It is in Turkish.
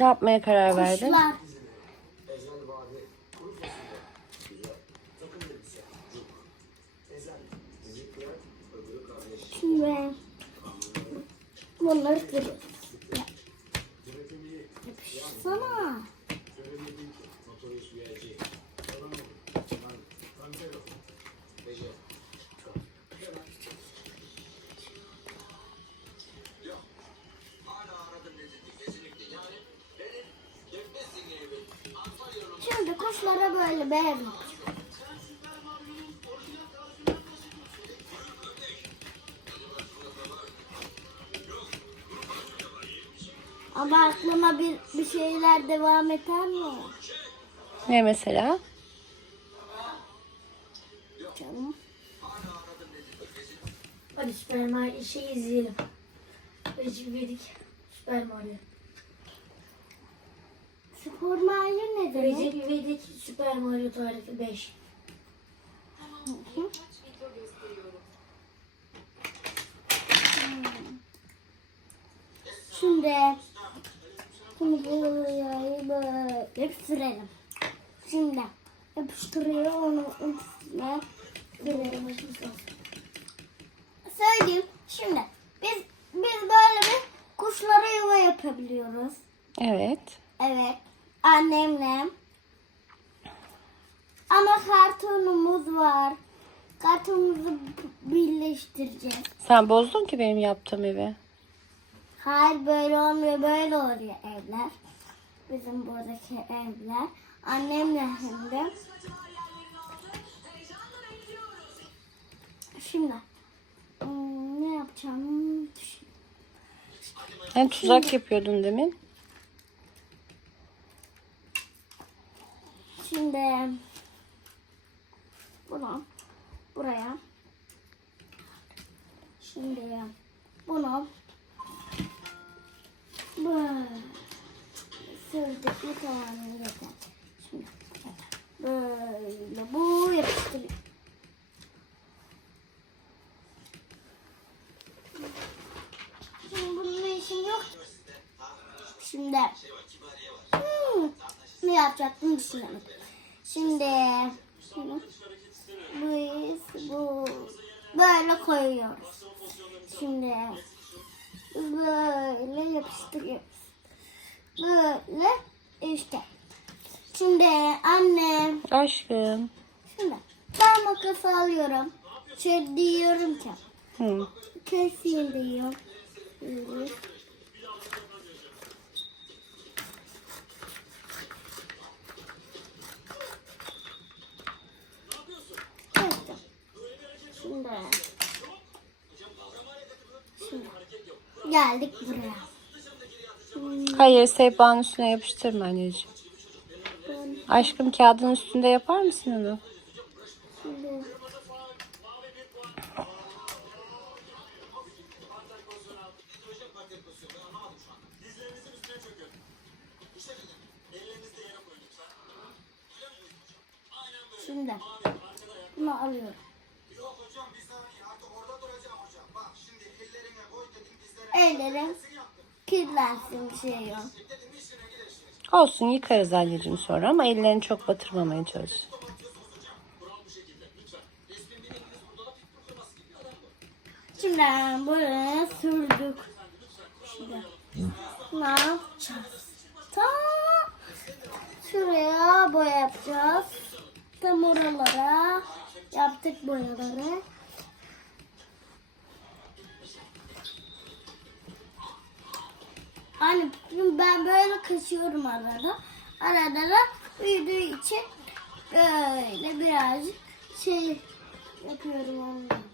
Ne yapmaya karar verdin? Kuşlar. Bunları kırıyoruz. Yapışsana. Kuşlara böyle beğendim. Ama aklıma bir, bir şeyler devam eder mi? Ne mesela? Canım. Hadi Süper Mario şey izleyelim. Recep İvedik Süper Mario. Spor Mario ne demek? Recep İvedik Süper Mario tarifi 5. Şimdi bunu buraya böyle sürelim. Şimdi yapıştırıyor onu üstüne sürelim. Söyleyeyim. Şimdi biz biz böyle bir kuşlara yuva yapabiliyoruz. Evet. Evet. Annemle. Ama kartonumuz var. Kartonumuzu birleştireceğiz. Sen bozdun ki benim yaptığım evi. Hayır böyle olmuyor. Böyle oluyor evler. Bizim buradaki evler. Annemle hem de. Şimdi. hmm, ne yapacağım? Sen tuzak yapıyordun demin. Şimdi bunu buraya şimdi bunu böyle sürdük tane yeter. Şimdi böyle bu yapıştırıyor. Şimdi bunun ne işim yok. Şimdi hmm, ne yapacaktım düşünemedim. Şimdi biz bu böyle koyuyoruz. Şimdi böyle yapıştırıyoruz. Böyle işte. Şimdi anne Aşkım. şimdi ben makası alıyorum. Şey diyorum ki Hı. keseyim diyor. Böyle. Kestim. Şimdi. Şimdi. Geldik buraya. Hayır sehpanın üstüne yapıştırma anneciğim. Aşkım kağıdın üstünde yapar mısın onu? şimdi. Bunu alıyorum. Ellerim kirlensin bir şey yok. Olsun yıkarız anneciğim sonra ama ellerini çok batırmamaya çalış. Şimdi buraya sürdük. Şimdi ne yapacağız? Tam şuraya boya yapacağız. Tam oralara yaptık boyaları. Böyle kaşıyorum arada. Arada da büyüdüğü için böyle birazcık şey yapıyorum onunla.